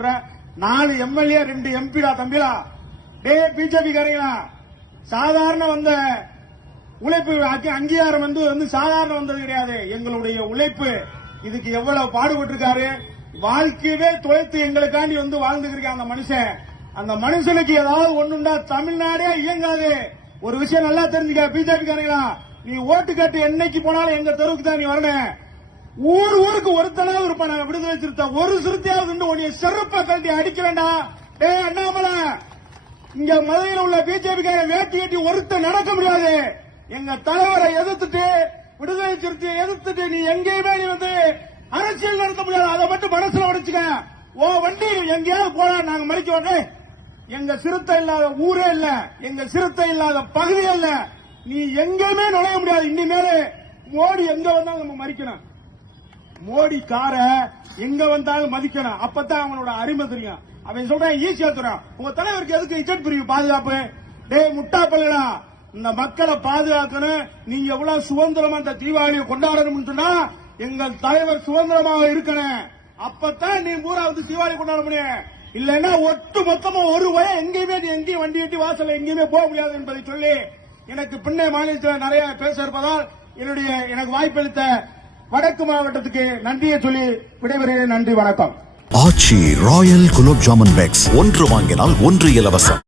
பண்ற 4 எம்எல்ஏ 2 எம்பிடா தம்பிலா. டே பிஜேபி காரங்களா, சாதாரண வந்த உழைப்பு அங்கீகாரம் வந்து சாதாரண வந்தது கிடையாது. எங்களுடைய உழைப்பு இதுக்கு எவ்வளவு பாடுபட்டு இருக்காரு. வாழ்க்கையவே தொலைத்து எங்களுக்காண்டி வந்து வாழ்ந்துருக்க அந்த மனுஷன். அந்த மனுஷனுக்கு ஏதாவது ஒண்ணுண்டா தமிழ்நாடே இயங்காது. ஒரு விஷயம் நல்லா தெரிஞ்சுக்க பிஜேபி காரங்களா, நீ ஓட்டு கேட்டு என்னைக்கு போனாலும் எங்க தெருவுக்கு தான் நீ வரணும். ஊருக்கு ஒரு தலைவர் இருப்பான விடுதலை சிறுத்தை, ஒரு சிறுத்தையாவது உன்னைய செருப்பை கழட்டி அடிக்க வேண்டாம். டே அண்ணாமலை, இங்க மதுரையில் உள்ள பிஜேபி காரன் வேட்டி கட்டி ஒருத்த நடக்க முடியாது. எங்க தலைவரை எதிர்த்துட்டு விடுதலை சிறுத்தையை எதிர்த்துட்டு நீ எங்கேயுமே நீ வந்து அரசியல் நடத்த முடியாது. அதை மட்டும் மனசுல உடைச்சுக்க. ஓ வண்டி எங்கேயாவது போனா நாங்க மறிக்க வேண்டேன். எங்க சிறுத்தை இல்லாத ஊரே இல்ல, எங்க சிறுத்தை இல்லாத பகுதியே இல்ல. நீ எங்கேயுமே நுழைய முடியாது. இனிமேல மோடி எங்க வந்தாலும் நம்ம மறிக்கணும். மோடி கார எங்க வந்தாலும் மதிக்கணும். அப்பதான் அவனோட அருமை தெரியும். அவன் சொல்றான் ஈஸியா தரான். உங்க தலைவருக்கு எதுக்கு இஜெட் பிரிவு பாதுகாப்பு? டே முட்டா பல்லடா, இந்த மக்களை பாதுகாக்கணும். நீங்க எவ்வளவு சுதந்திரமா இந்த தீபாவளியை கொண்டாடணும்னு சொன்னா எங்கள் தலைவர் சுதந்திரமாக இருக்கணும். அப்பதான் நீ பூரா வந்து தீபாவளி கொண்டாட முடியும். இல்லன்னா ஒட்டு மொத்தமா ஒரு வய எங்கேயுமே எங்கேயும் வண்டி கட்டி வாசல்ல எங்கேயுமே போக முடியாது என்பதை சொல்லி எனக்கு பின்னே மாநிலத்தில் நிறைய பேச இருப்பதால் எனக்கு வாய்ப்பளித்த வடக்கு மாவட்டத்துக்கு நன்றியை சொல்லி விடைபெறுகிறேன். நன்றி, வணக்கம். ஆச்சி ராயல் குலோப் ஜாமுன் பேக்ஸ் 1 வாங்கினால் 1 இலவசம்.